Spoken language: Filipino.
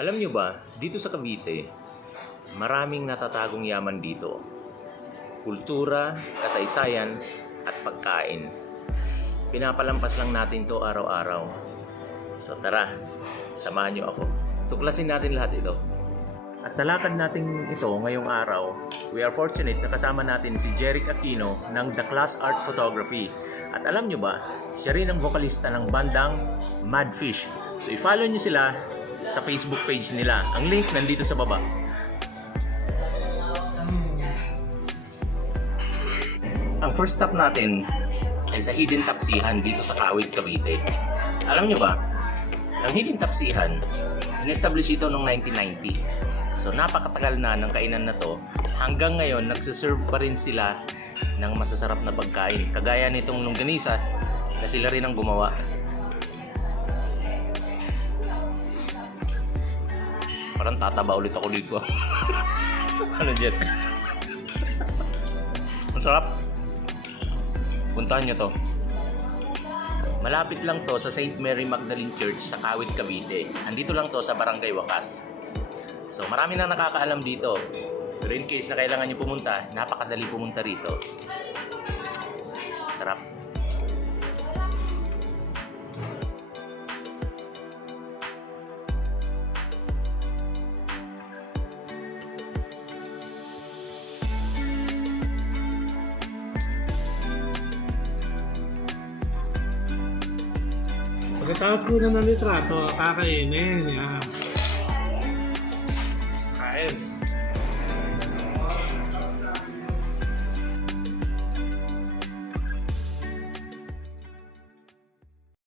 Alam nyo ba, dito sa Cavite, maraming natatagong yaman dito. Kultura, kasaysayan, at pagkain. Pinapalampas lang natin to araw-araw. So tara, samahan nyo ako. Tuklasin natin lahat ito. At sa lakad natin ito ngayong araw, we are fortunate na kasama natin si Jeric Aquino ng The Class Art Photography. At alam nyo ba, siya rin ang vokalista ng bandang Madfish. So i-follow nyo sila sa Facebook page nila. Ang link nandito sa baba. Ang first stop natin ay sa Hidden Tapsihan dito sa Kawit, Cavite. Alam nyo ba, ang Hidden Tapsihan, in-establish ito noong 1990. So napakatagal na ng kainan na to. Hanggang ngayon, nagsiserve pa rin sila ng masasarap na pagkain. Kagaya nitong longganisa na sila rin ang gumawa. Parang tataba ulit ako dito. Ano dyan? Masarap. Puntahan nyo to. Malapit lang to sa St. Mary Magdalene Church sa Kawit, Cavite. Andito lang to sa Barangay Wakas. So marami na nakakaalam dito. Pero in case na kailangan nyo pumunta, napakadali pumunta rito. Sarap. Pagkatapos ko na ng litrato, kakainin. Yan. Kain.